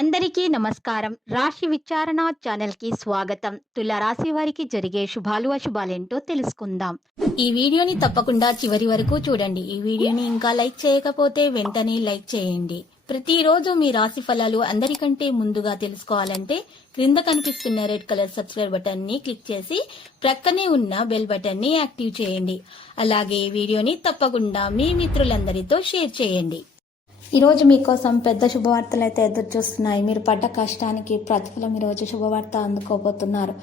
అందరికీ నమస్కారం. రాశి విచారణ ఛానల్‌కి స్వాగతం. తుల రాశి వారికి జరిగే శుభాలు, అశుభాలేంటో తెలుసుకుందాం. ఈ వీడియోని తప్పకుండా చివరి వరకు చూడండి. ఈ వీడియోని ఇంకా లైక్ చేయకపోతే వెంటనే లైక్ చేయండి. ప్రతిరోజు మీ రాశి ఫలాలు అందరికంటే ముందుగా తెలుసుకోవాలంటే క్రింద కనిపిస్తున్న రెడ్ కలర్ సబ్స్క్రైబ్ బటన్ ని క్లిక్ చేసి ప్రక్కనే ఉన్న బెల్ బటన్ ని యాక్టివ్ చేయండి. అలాగే వీడియోని తప్పకుండా మీ మిత్రులందరితో షేర్ చేయండి. ఈరోజు మీకోసం పెద్ద శుభవార్తలు అయితే ఎదురు చూస్తున్నాయి. మీరు పడ్డ కష్టానికి ప్రతిఫలం ఈరోజు శుభవార్త అందుకోబోతున్నారు.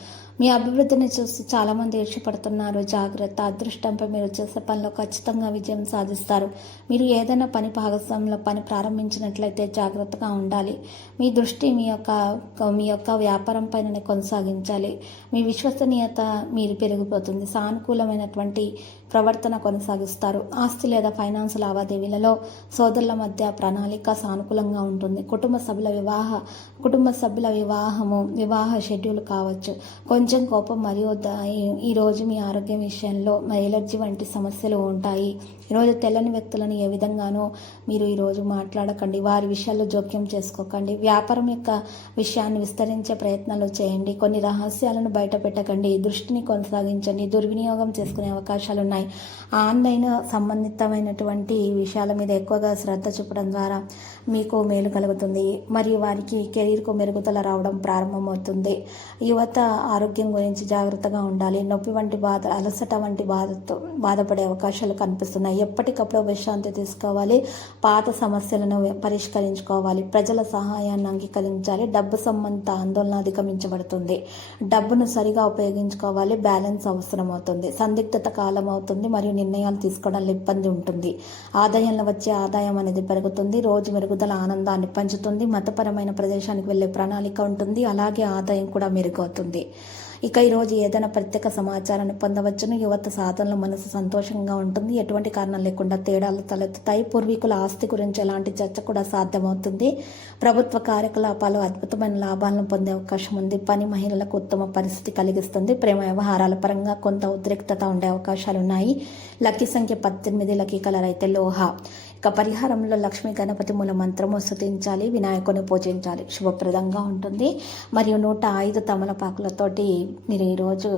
మీ అభివృద్ధిని చూసి చాలామంది ఈర్ష్యపడుతున్నారు. జాగ్రత్త. అదృష్టంపై మీరు చేసే పనిలో ఖచ్చితంగా విజయం సాధిస్తారు. మీరు ఏదైనా పని భాగస్వామ్యంలో పని ప్రారంభించినట్లయితే జాగ్రత్తగా ఉండాలి. మీ దృష్టి మీ యొక్క వ్యాపారం పైన కొనసాగించాలి. మీ విశ్వసనీయత మీరు పెరిగిపోతుంది. సానుకూలమైనటువంటి ప్రవర్తన కొనసాగిస్తారు. ఆస్తి లేదా ఫైనాన్స్ లావాదేవీలలో సోదరుల మధ్య ప్రణాళిక సానుకూలంగా ఉంటుంది. కుటుంబ సభ్యుల వివాహ షెడ్యూల్ కావచ్చు. కొంచెం కోపం మరియు ఈరోజు మీ ఆరోగ్యం విషయంలో ఎలర్జీ వంటి సమస్యలు ఉంటాయి. ఈరోజు తెల్లని వ్యక్తులను ఏ విధంగానూ మీరు ఈరోజు మాట్లాడకండి. వారి విషయాల్లో జోక్యం చేసుకోకండి. వ్యాపారం యొక్క విషయాన్ని విస్తరించే ప్రయత్నాలు చేయండి. కొన్ని రహస్యాలను బయట పెట్టకండి. దృష్టిని కొనసాగించండి. దుర్వినియోగం చేసుకునే అవకాశాలు ఉన్నాయి. ఆన్లైన్ సంబంధితమైనటువంటి విషయాల మీద ఎక్కువగా శ్రద్ధ చూపడం ద్వారా మీకు మేలు కలుగుతుంది మరియు వారికి కెరీర్కు మెరుగుదల రావడం ప్రారంభమవుతుంది. యువత ఆరోగ్యం గురించి జాగ్రత్తగా ఉండాలి. నొప్పి వంటి బాధ, అలసట వంటి బాధపడే అవకాశాలు కనిపిస్తున్నాయి. ఎప్పటికప్పుడు విశ్రాంతి తీసుకోవాలి. పాత సమస్యలను పరిష్కరించుకోవాలి. ప్రజల సహాయాన్ని అంగీకరించాలి. డబ్బు సంబంధిత ఆందోళన అధిగమించబడుతుంది. డబ్బును సరిగా ఉపయోగించుకోవాలి. బ్యాలెన్స్ అవసరం అవుతుంది. సందిగ్ధత కాలం అవుతుంది మరియు నిర్ణయాలు తీసుకోవడంలో ఇబ్బంది ఉంటుంది. ఆదాయంలో వచ్చే ఆదాయం అనేది పెరుగుతుంది. రోజు మెరుగుదల ఆనందాన్ని పంచుతుంది. మతపరమైన ప్రదేశానికి వెళ్ళే ప్రణాళిక ఉంటుంది. అలాగే ఆదాయం కూడా మెరుగవుతుంది. ఇక ఈరోజు ఏదైనా ప్రత్యేక సమాచారాన్ని పొందవచ్చును. యువత సాధనలో మనసు సంతోషంగా ఉంటుంది. ఎటువంటి కారణం లేకుండా తేడాలు తలెత్తుతాయి. పూర్వీకుల ఆస్తి గురించి ఎలాంటి చర్చ కూడా సాధ్యమవుతుంది. ప్రభుత్వ కార్యకలాపాలు అద్భుతమైన లాభాలను పొందే అవకాశం ఉంది. పని మహిళలకు ఉత్తమ పరిస్థితి కలిగిస్తుంది. ప్రేమ వ్యవహారాల పరంగా కొంత ఉద్రిక్తత ఉండే అవకాశాలు ఉన్నాయి. లక్కీ సంఖ్య 18. లక్కీ కలర్ అయితే లోహ. ఇక పరిహారంలో లక్ష్మీ గణపతి మూల మంత్రము స్తుతించాలి. వినాయకుని పూజించాలి. శుభప్రదంగా ఉంటుంది. మరియు 105 తమలపాకులతోటి మీరు ఈరోజు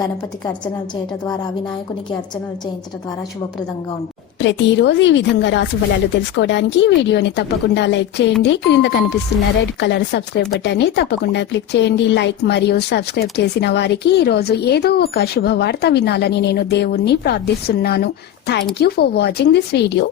గణపతికి అర్చనలు చేయడం ద్వారా, వినాయకునికి అర్చనలు చేయించడం ద్వారా శుభప్రదంగా ఉంటుంది. ప్రతిరోజు ఈ విధంగా రాశి ఫలాలు తెలుసుకోవడానికి వీడియోని తప్పకుండా లైక్ చేయండి. క్రింద కనిపిస్తున్న రెడ్ కలర్ సబ్స్క్రైబ్ బటన్ ని తప్పకుండా క్లిక్ చేయండి. లైక్ మరియు సబ్స్క్రైబ్ చేసిన వారికి ఈరోజు ఏదో ఒక శుభవార్త వినాలని నేను దేవుణ్ణి ప్రార్థిస్తున్నాను. Thank you for watching this video.